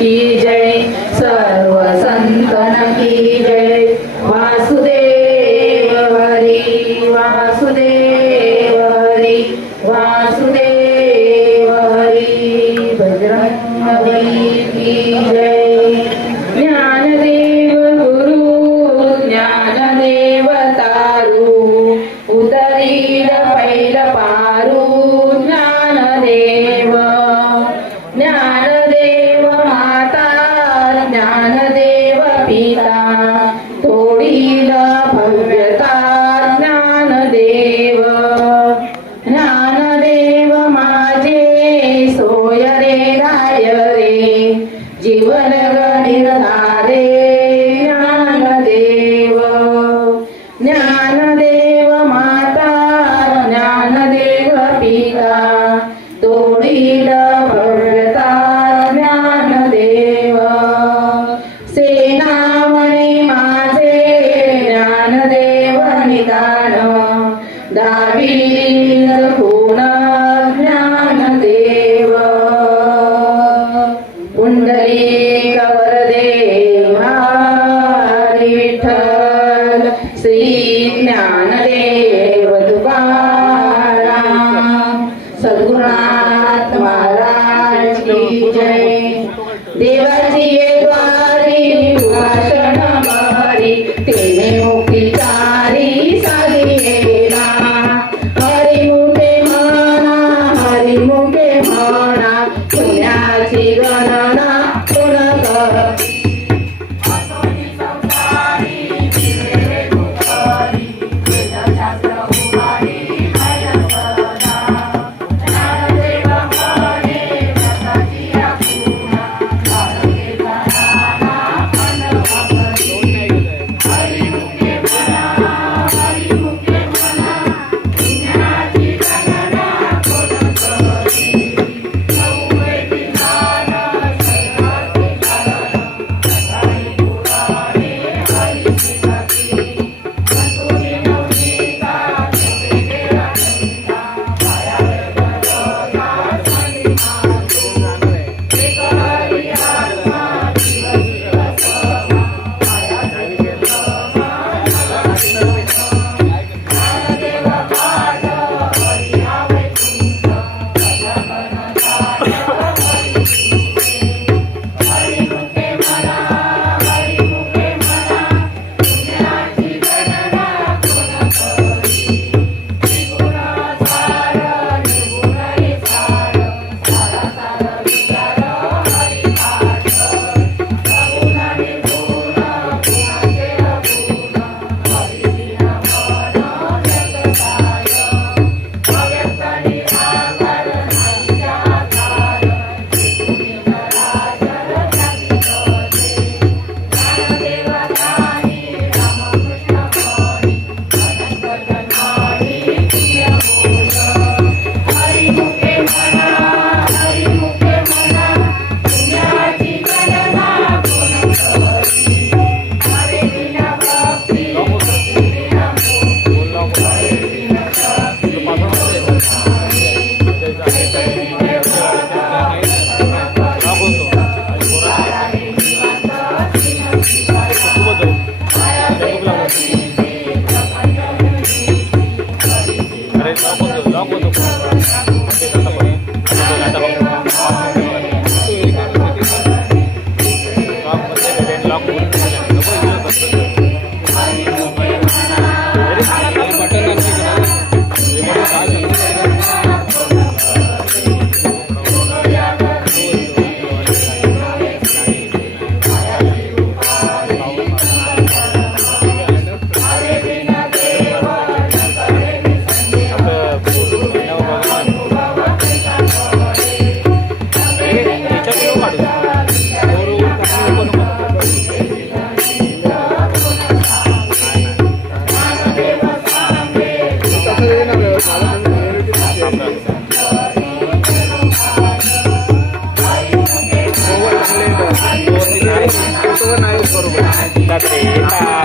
की जय, सर्व संतन की जय। वासुदेव हरी वासुदेव हरी वासुदेव हरी, बजरंगबली की जय। ज्ञानदेव गुरु ज्ञानदेव तारू, उतरील पैल पारू ज्ञानदेव। ज्ञानदेव माता ज्ञानदेव पिता, तोडील भव्यता ज्ञानदेव। ज्ञानदेव माझे सोय रे राय रे, जीवन निर्धारे ज्ञानदेव। ज्ञानदेव माता ज्ञानदेव पिता, तोडील भव्यता ज्ञानदेव। सेनामणी माझे ज्ञानदेव निदान, दावीज गुण ज्ञानदेव। पुंडलिक वरदे हरी विठ्ठल, श्री ज्ञानदेव तुकाराम, सद्गुरुनाथ महाराज की जय। देवाची द्वारी भाषण मारी, तेने मुखीचारी साधिला। हरिमुखे म्हणा पुण्याची गणना कोण कर।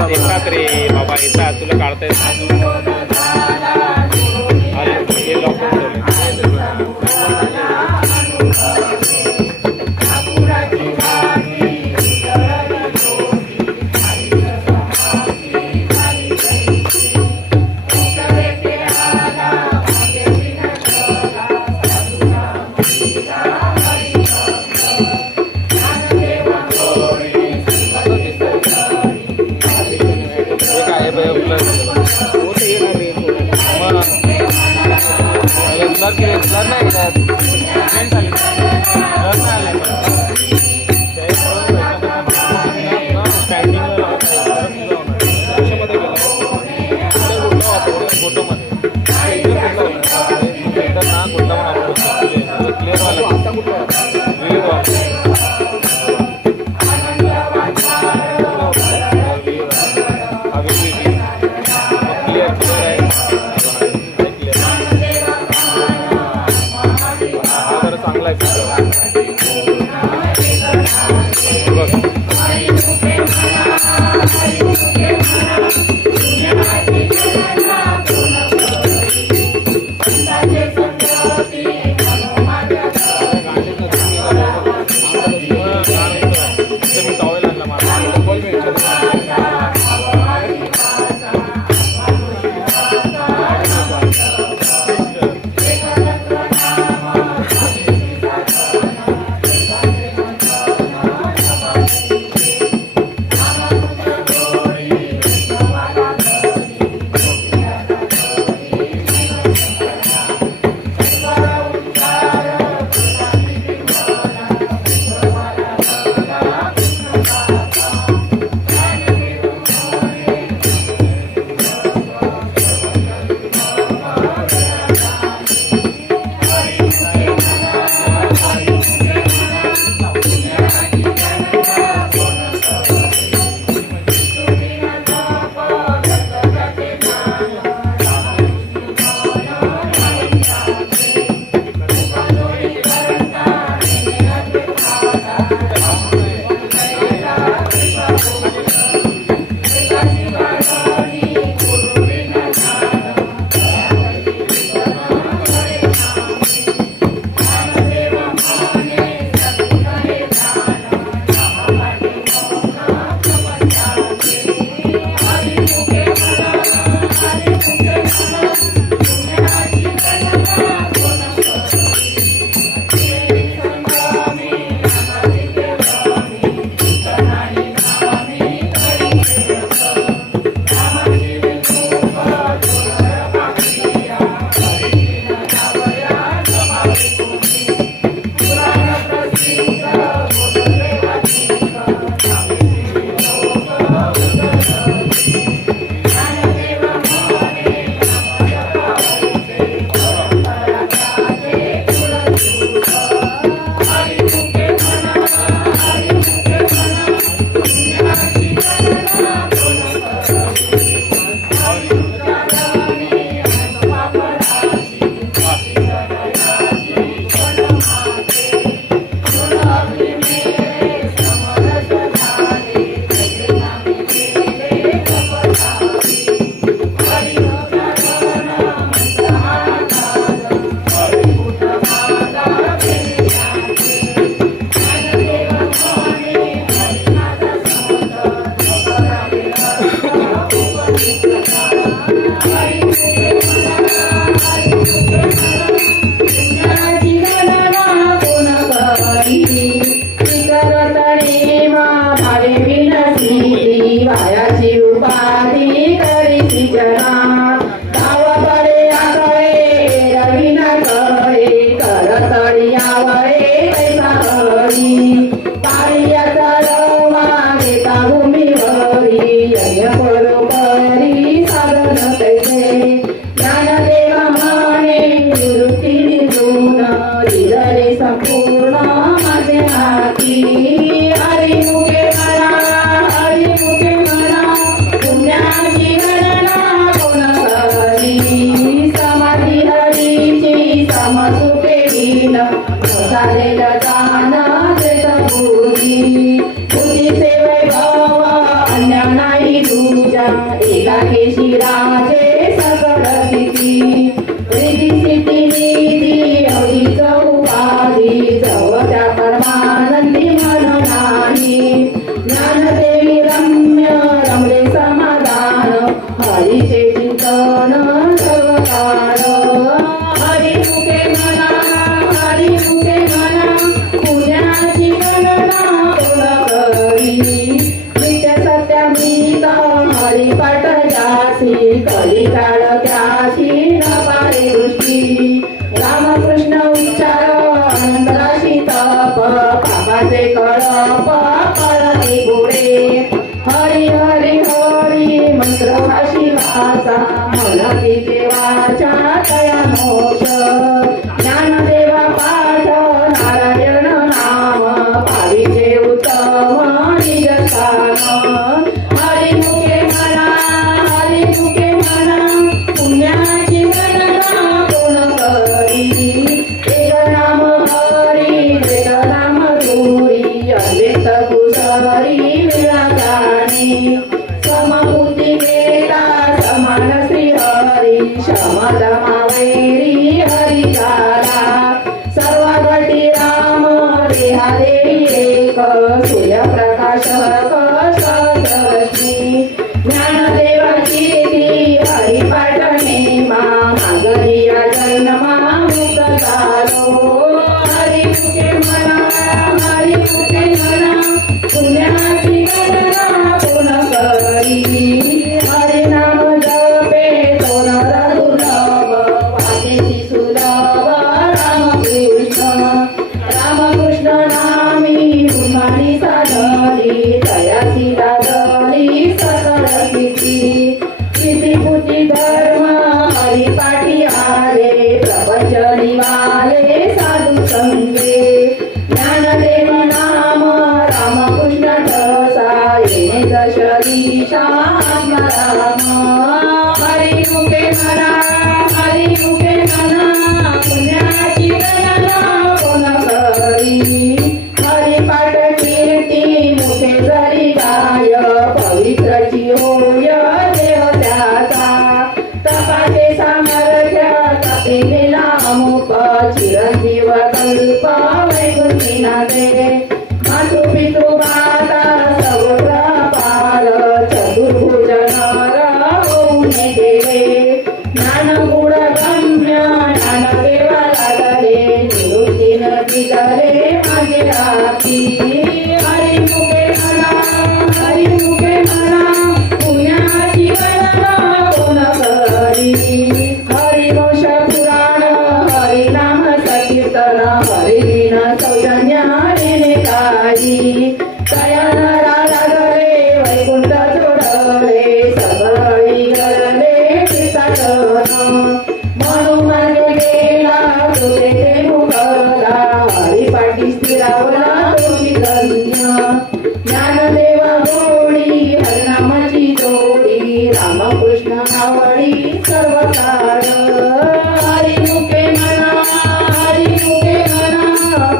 येतात रे बाबा येतात, तुला काढता येत नाही. सगळे ब्लर नाही चांगला हरिपाठ कलिकाळ त्याची न पारे दृष्टी रामकृष्ण उच्चार अनंतराशी तप पापाचे कळप कळली पुढे हरी हरी हरी मंत्र भाषी वाचा म्हणतीचे वाचा तया मोक्ष ज्ञानदेवा पाठ नारायण नाम पाविचे उत्तम निज स्थान हरिमुखे म्हणा पुण्याची गणना कोण करी एक नाम हरी एक नाम धुरी अद्वैत कुसरी विलासाने समबुद्धी घेता समान श्री हरी शमदमा वैरी हरी झाला सर्व घटी राम देहादेवी एक सूर्यप्रकाशक सहस्रश्री ज्ञानदेवाची ती हरिपाठ नेमा मागरिया जन्मा मुक्त झालो हरिमुखे म्हणा पुण्याची गणना कोण करी हरिनाम जपे तो नर दुर्लभ वाचेची सुलभ रामकृष्ण नामी तुम्हारी साधली तयासी लागली सकळ किती धर्म हरिपाठी आले प्रपंच निवाले साधू संगे ज्ञानदेव नाम रामकृष्ण ठसा येणे दश दिशा आत्माराम हरिमुखे म्हणा पुण्याची गणना कोण करी हरिपाठ कीर्ती मुखे जरी गाय पवित्रची होय देव त्याचा तपाचे सामर्थ्य तपिलेला अमुक चिरंजीव कल्प वैकुंठी नादे मातृ पितृ माता सगोत्र पाल चतुर्भुज नर होऊन देवे ज्ञानगुण गम्य ज्ञानदेवा लागले निवृत्तीन दिगले मागे राखी हरिमुखे म्हणा पुण्याची गणना कोण करी हरिवंश पुराण हरिनाम संकीर्तन हरिलीन सौजन्याने काही कयानरा लागले वैकुंठ जोडले सगळी गळले चिताटन म्हणून मागे गेला तुझे ते मुखला हरिपाठी स्थिरावला तुझी धन्य ज्ञानदेवा गोडी हरिनामाची जोडी रामकृष्ण नावडी सर्व काळ हरिमुखे म्हणा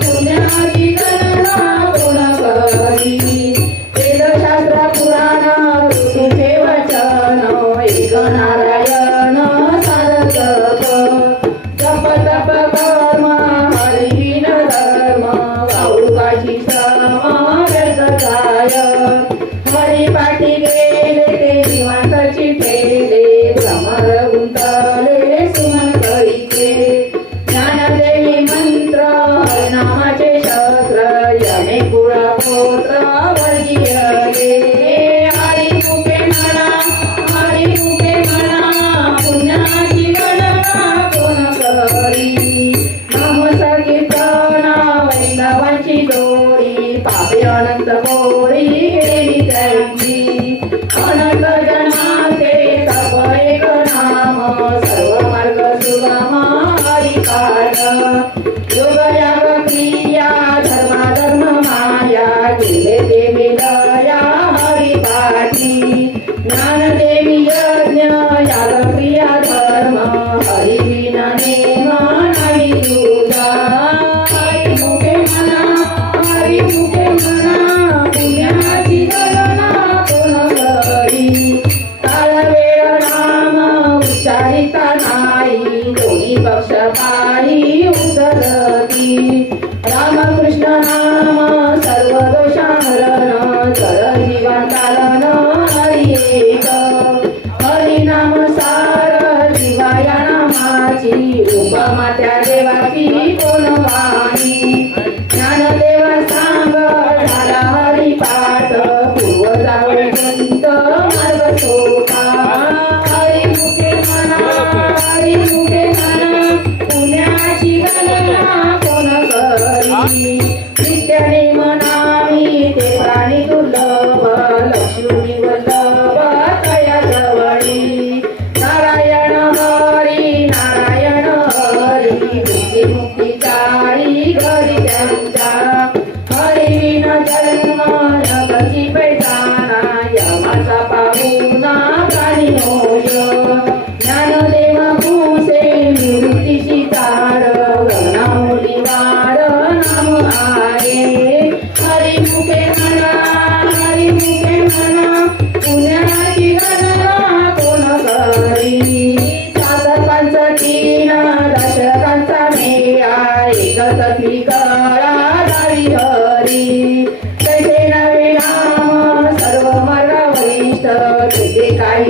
पुण्याची गणना कोण करी वेदशास्त्र पुराण ऋतूचे वचन एक नारायण साधक जप तप कर्म हरिहीन धर्म वाळुकाची सम व्यर्थ काय हरिपाठी गेले ते निवांताची ठेले भ्रमर गुंतले सुमन कळीचे ज्ञानदेवी मंत्र हरिनामाचे शस्त्र यमे कुळपोत्र वर्गीयले हरिमुखे म्हणा पुण्याची गणना कोण करी नाम संकीर्तन वैष्णवांची जोडी पापे अनंत कोडी गेली त्यांची अनंत जन्माचे तप एक नाम सर्व मार्ग सुगम हरिपाठ योग याग क्रिया धर्म माया गेले ते मिलया हरिपाठी ज्ञानदेवी यज्ञ याग क्रिया धर्म हरिविन नेम नाही तुझा हरिमुखे म्हणा पुण्याची गणना कोण करी काळ वेळ नाम उच्चारिता नाही दोन्ही पक्ष पाणी उतरती रामकृष्ण नाम सर्व दोषाहरण चर जीवन चालन हरि एक हरिनाम सार जीवाया नामाची उपमा त्या देवाची कोण वाणी ज्ञानदेवा सांग झाला हरिपाठ पूर्व जावे मार्ग सोपा हरि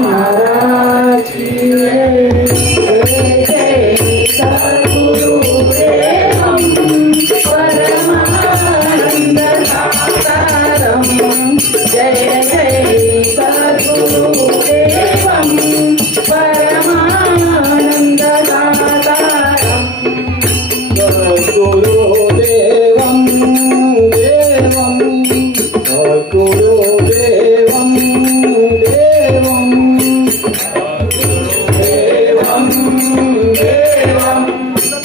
महाराज की जय. जय जय सद्गुरुदेवं परमानंद साकारं. जय जय सद्गुरुदेवं परमानंद साकारं. सद्गुरुदेवं देवं सद्गुरुदेवं देवं देवं देवं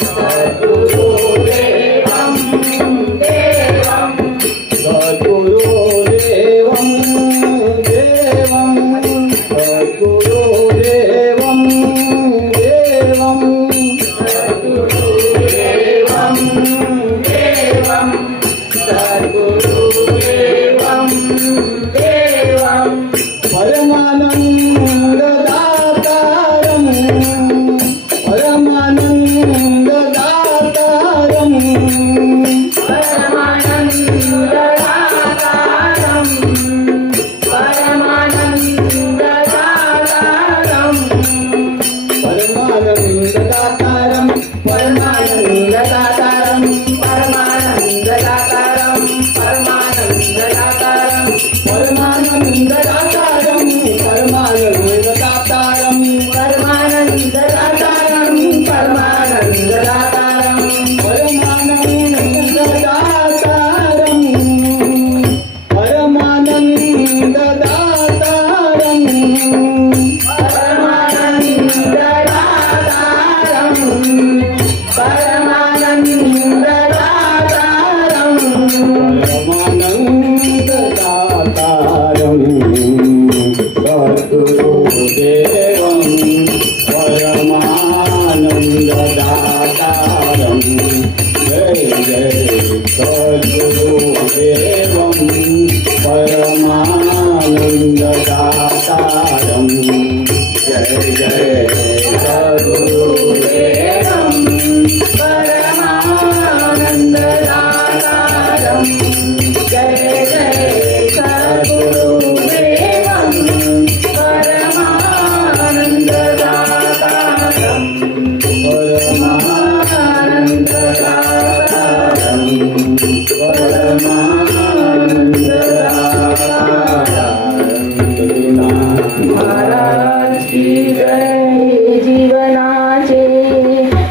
सद्गुरुदेवं देवं सद्गुरुदेवं देवं सद्गुरुदेवं देवं सद्गुरुदेवं देवं सद्गुरुदेवं देवं परमानन्ददातारं परमानन्ददातारं परमानन्ददातारं परमानन्ददातारं परमानन्ददातारं परमानन्ददातारं परमानन्ददातारं परमानन्ददातारं परमानन्ददातारं परमानन्ददातारं परमानन्ददातारं परमानन्ददातारं परमानन्ददातारं परमानन्ददातारं परमानन्ददातारं परमानन्ददातारं परमानन्ददातारं सद्गुरुदेवं परमानन्ददातारं. जय जय सद्गुरुदेवं परमानन्ददातारं. जय जय सद्गुरुदेवं परमानन्ददातारं. जय जय सद्गुरुदेवं परमानन्ददातारं परमानन्ददातारं परमानन्ददातारं. महाराज की जय. जीवनाचे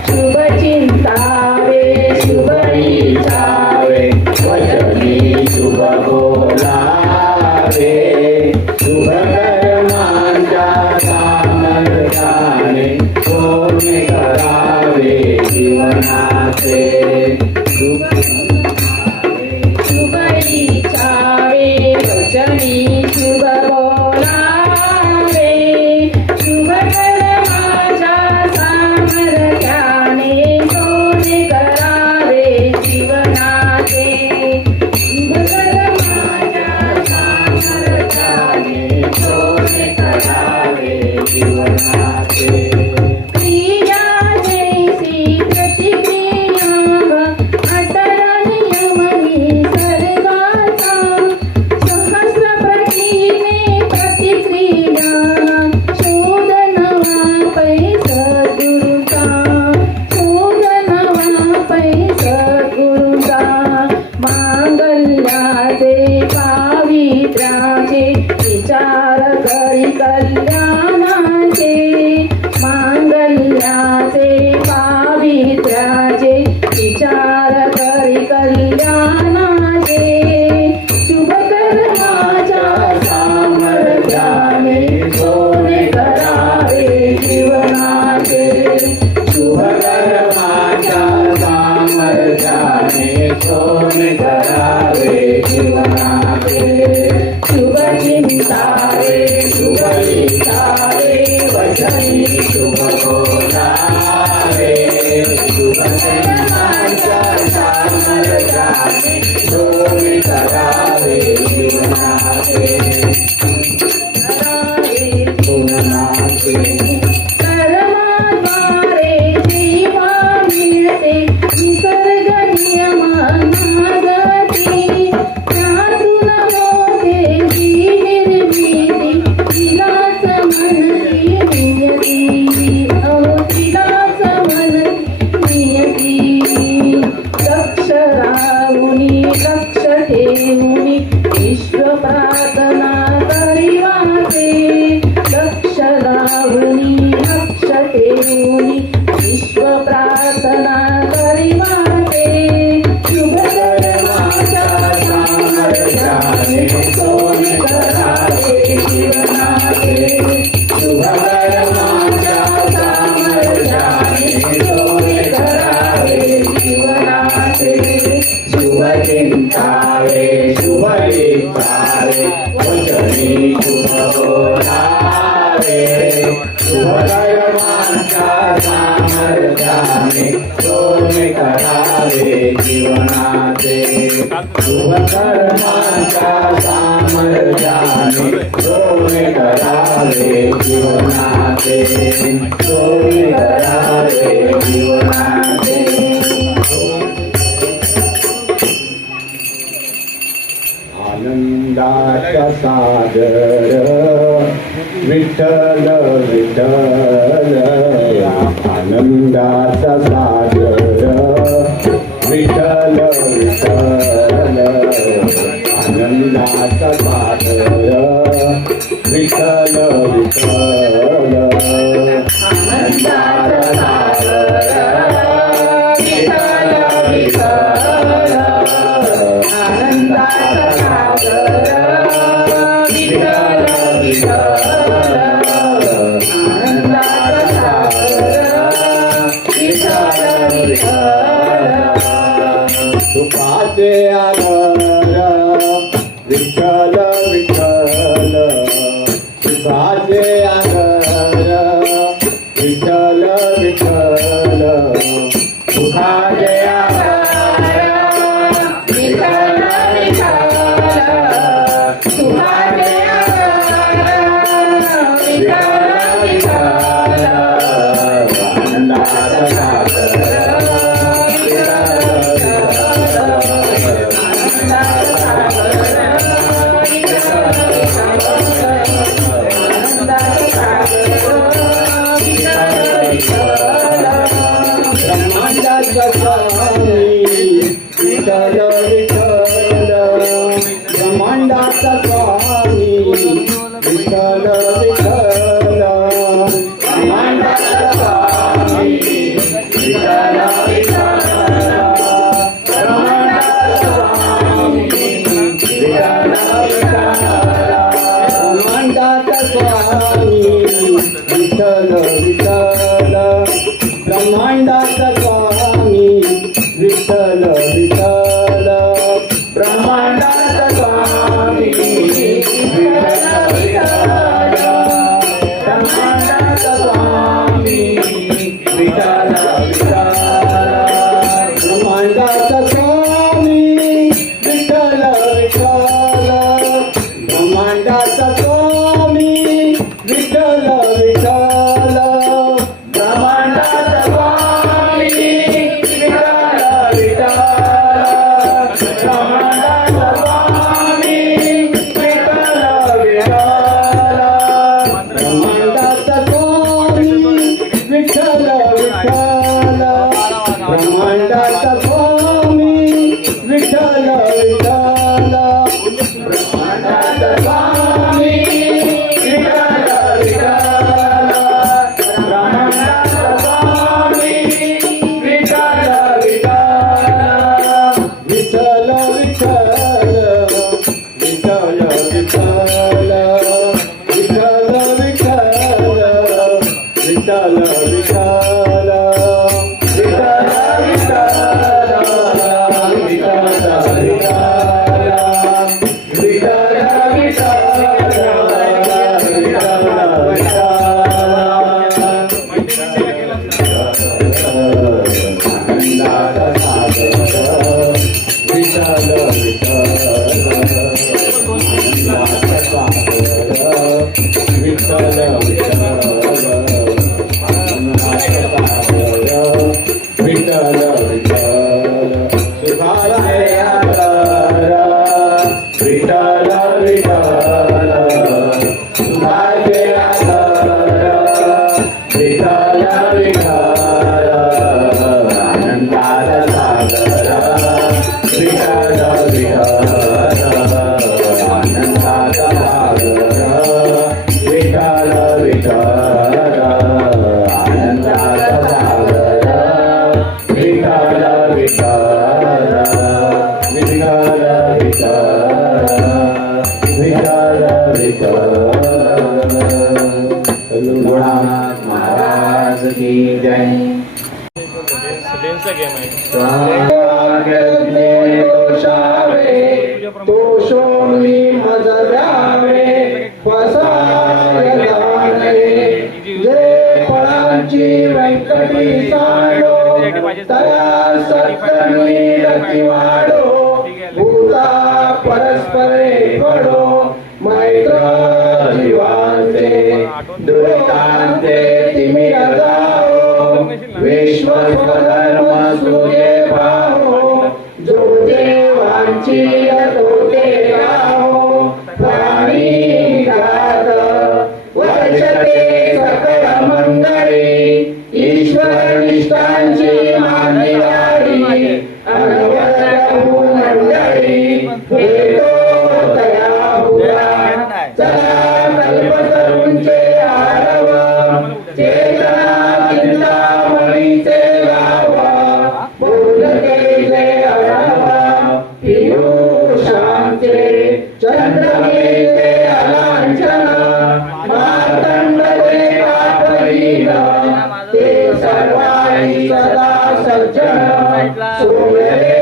शुभ चिंतावे शुभ विचारे वचनी शुभ बोलावे शुभ कर्मांच्या सामर्थ्याने पूर्ण करावे जीवनाचे. शुभ विचारे वचनी शुभ बोलावे शुभ कर्माच्या सामर्थ्याने सोने करावे जीवनाचे. शुभ कर्माच्या सामर्थ्याने सोने करावे जीवनाचे. क्रिया जैसी प्रतिक्रिया अटल नियम निसर्गाचा सहस्र पटीने प्रतिक्रिया शोध नवा पैसा गुरुचा शोध नवा पैसा गुरुचा. मांगल्याचे पावित्र्याचे विचार करी कल्याणाचे मांगल्याचे पावित्र्याचे विचार करी कल्याणाचे. शुभ कर्माच्या सामर्थ्याने सोने करावे जीवनाचे. शुभ कर्माच्या सामर्थ्याने सोने करावे जीवनाचे. शुभ चिंतारे शुभ विचारे वचनी शुभ बोलावे शुभ कर्माच्या सामर्थ्याने सोने करावे जीवनाचे. करावे जीवनाचे. कर्माद्वारे जीवा मिळते निसर्ग नियमानागती त्यातून होते जी निर्मिती तिला शुभकर्मांच्या सामर्थ्याने सोने करावे जीवनाचे शुभकर्मांच्या सामर्थ्याने सोने करावे जीवनाचे सोने करावे जीवनाचे आनंदाचा सागर विठ्ठल विठ्ठल आनंदाचा सागर विठ्ठल विठ्ठल आनंदाचा सागर विठ्ठल विठ्ठल आनंदाचा सागर विठ्ठल विठ्ठल आनंदाचा सागर विठ्ठल विठ्ठल आनंदाचा सागर विठ्ठल विठ्ठल सुखाचे आधार विठ्ठल विठ्ठल सुखाचे आधार विठ्ठल विठ्ठल सुखाचे आधार विठ्ठल विठ्ठल सुखाचे आधार विठ्ठल विठ्ठल आनंदाचा सागर ब्रह्मांडाचा स्वामी विठ्ठल विठ्ठल ब्रह्मांडाचा स्वामी विठ्ठल विठ्ठल ब्रह्मांडाचा स्वामी विठ्ठल विठ्ठल ब्रह्मांडाचा स्वामी विठ्ठल विठ्ठल ब्रह्मांडाचा स्वामी विठ्ठल विठ्ठल ब्रह्मांडाचा स्वामी विठ्ठल विठ्ठल ब्रह्मांडाचा स्वामी विठ्ठल विठ्ठल ब्रह्मांडाचा स्वामी विठ्ठल विठ्ठल ब्रह्मांडाचा स्वामी विठ्ठल विठ्ठल ब्रह्मांडाचा स्वामी विठ्ठल विठ्ठल ब्रह्मांडाचा स्वामी विठ्ठल विठ्ठल ब्रह्मांडाचा स्वामी विठ्ठल विठ्ठल ब्रह्मांडाचा स्वामी विठ्ठल विठ्ठल ब्रह्मांडाचा स्वामी विठ्ठल विठ्ठल ब्रह्मांडाचा स्वामी विठ्ठल विठ्ठल ब्रह्मांडाचा स्वामी विठ्ठल विठ्ठल विठ्ठल विठ्ठल विठ्ठल विठ्ठल विठ्ठल विठ्ठल विठ्ठल महाराज की जय। लेन्सचा गेम आहे तो शोनी मजल्यावे फसाय प्रेमाची वाढो भूता परस्परे पडो मैत्र जीवांचे दुरितांचे तिमिर जाओ विश्व स्वधर्म सूर्य पाहो जो देवांची तोते राहो प्राणी घात वर्षते सकळ मंडळी ईश्वर निष्ठांची मांदियाळी अनवरहू मंडळी भेटो दया पुरा चला कल्पतरूंचे आरव चेतना चिंतामणीचे गावा बोलकेचे अडावा पियुषांचे चंद्रकेचे अलांछन मार्तंडचे कापरीन ते सर्वांनी सदा सज्जन सोयरे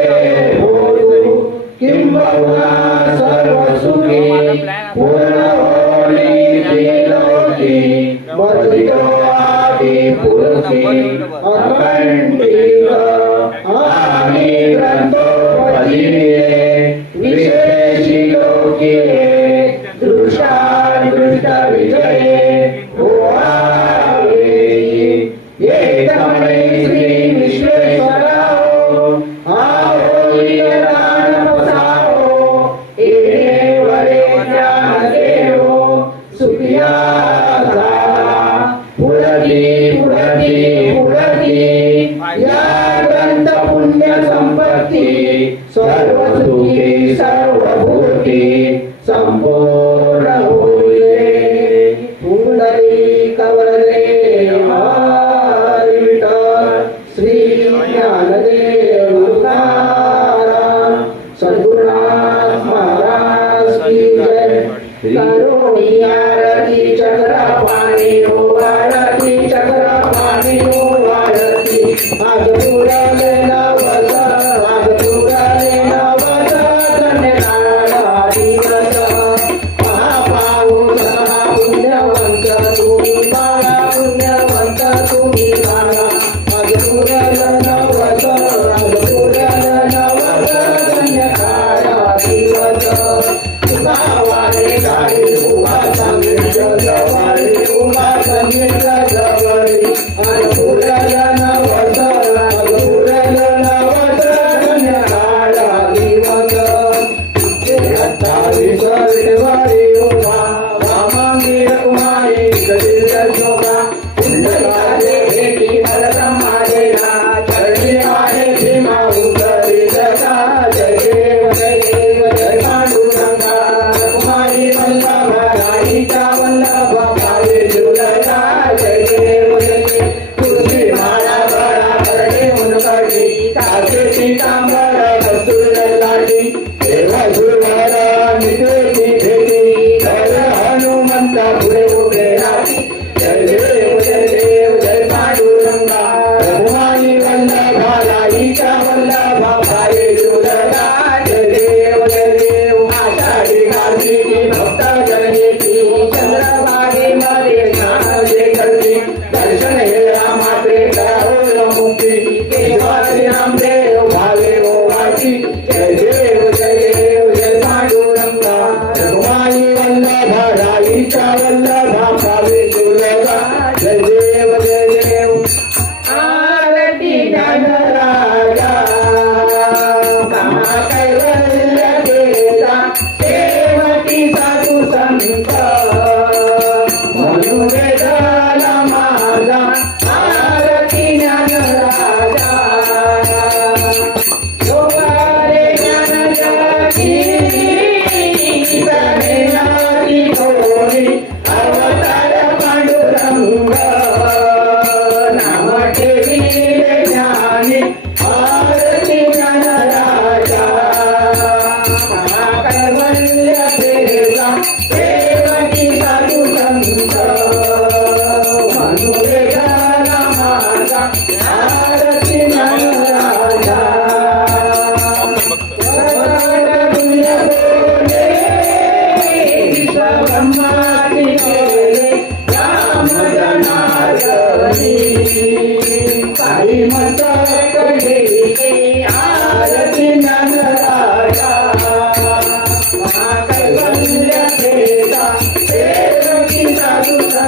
होतु किंबहुना सर्व सुखी पूर्ण होली त्रिलोकी मधितो आदि पुरुषी अखंडित आम्ही ग्रंथोपदिये विशेषी लोकिये दृष्टादृष्ट विजये होवावेयी एकमणे श्री विश्वेश्वराओ आओ निदान पसाओ एने वरे ज्ञान देवो सुखिया झाला पुरती पुरती पुरती या ग्रंथ पुण्य संपत्ती सर्व सुखी सर्व भूती संपूर्ण होईल पुंडरी कवरले हरी विठ्ठल श्री ज्ञानदेव तुकाराम सद्गुरुनाथ महाराज की जय करुणी आरती चक्रपाणी हो आरती चक्रपाणी हो आरती आज पुरले नवस आज पुरले नवस कन्या दिवस महापाऊस पुण्यवंत तुम्ही बाळा पुण्यवंत तुम्ही बाळा आज पुरल नवस आज पुरल नवस कन्या दिवस भावाने गाडी उभा सांगितलं जवारी उभा सांगितलं जवारी आज पुरल नवस आज पुरल नवस कन्या दिवस 28 फेब्रुवारी उभा रामांगीर कुमारी गदिल शोभा पुण्यकाले भेटी परब्रह्मादेना चरणी आहे भीमा उतरी जगा जय देव जय पांडुरंगा कुमारी वल्लभा राईचा वल्लभ पावे जुलता जय देव जय तुझी माळा बळा करणे उनकडी कासे पीतांबर कस्तुर लाटी देवा गुरुवार नितेची भेटी धर हनुमंता पुढे उभे राही जय देव जय पांडुरंगा रघुमाई वल्लभा राईचा वल्लभा पावे जुलता जय देव आषाढी कार्तिकी भक्त जननेची चंद्रभागे मध्ये स्नानाचे करती दर्शन हे रामाचे करो मुक्ती केव्हाचे नामदेव भावे ओ वाटी जय देव जय पांडुरंगा रघुमाई वल्लभा राईचा वल्लभा पावे जुलता जय देव आरती राजा कामा कैवल्य देता सेवती साधू संत म्हणून वेदाला माझा आरती ज्ञान राजा जोवारे ज्ञान जाती तने नारी होली अवतार पांडुरंग नाम ठेविले ज्ञानी आरती ज्ञान राजा कैवल्य देवा सेवती साधू संत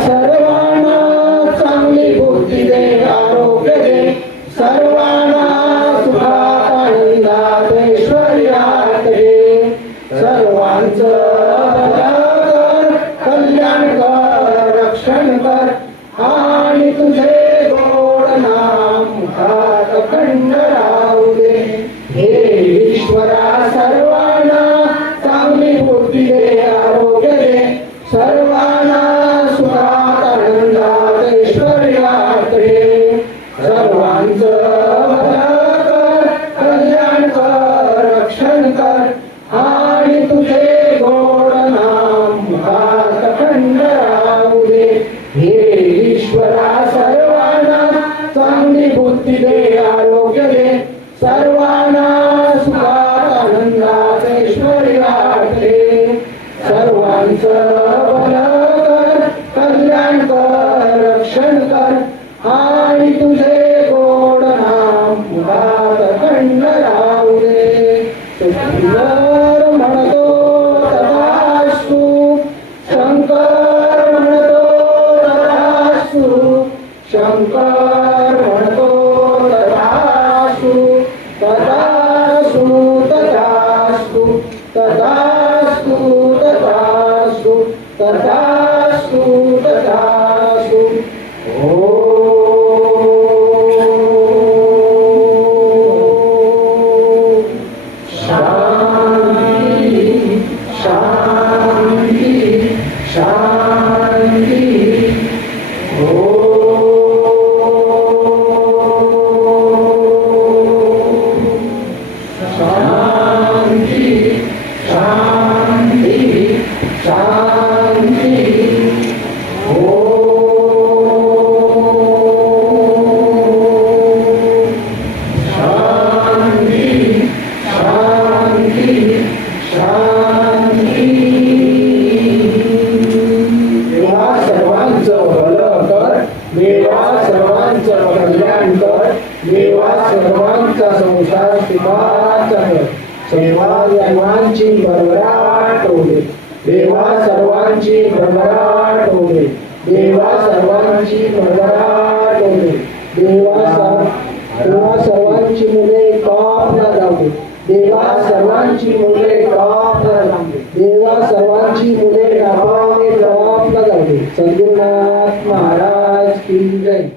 सर्वांना चांगली बुद्धी दे, आरोग्य दे, सर्वांना सुखात आनंदात ऐश्वर्यात दे, सर्वांचं भलं कर, कल्याण कर, रक्षण कर, आणि तुझे गोड नाम मुखात अखंड राहू दे. हे ईश्वरा सर्वांना चांगली बुद्धी दे, आरोग्य दे, सर्वांना सुखात आनंदात ऐश्वर्यात दे, सर्वांचं भलं कर, कल्याण कर, रक्षण कर, आणि तुझे गोड नाम मुखात अखंड राहू दे. हे ईश्वरा सर्वांना चांगली बुद्धी दे, आरोग्य दे, सर्वांना सुखात आनंदात ऐश्वर्यात दे, सर्वांचं भलं कर, कल्याण कर, रक्षण कर, आणि तुझे गोड नाम मुखात अखंड राहू दे. शंकर म्हणतो तथास्तु, शंकर म्हणतो तथास्तु, शंकर म्हणतो तथास्तु, तथास्तु, तथास्तु, तथास्तु, तथास्तु, तथास्तु, तथास्तु. शांती, शांती, शांती. शांती, शांती, शांती. शांती, शांती, शांती. देवा सर्वांचं भलं कर, देवा सर्वांचं कल्याण कर, देवा सर्वांचा संसार सुखाचा कर, देवा सर्वांची भरभराट होऊ दे, देवा सर्वांची भरभराट होऊ दे, देवा सर्वांची भरभराट होऊ दे, देवा सर्वांची मुले कॉप न जाऊ दे, देवा सर्वांची मुले कॉप न जाऊ दे, देवा सर्वांची मुले नापाने कॉप न जाऊ दे. सद्गुरुनाथ महाराज की जय.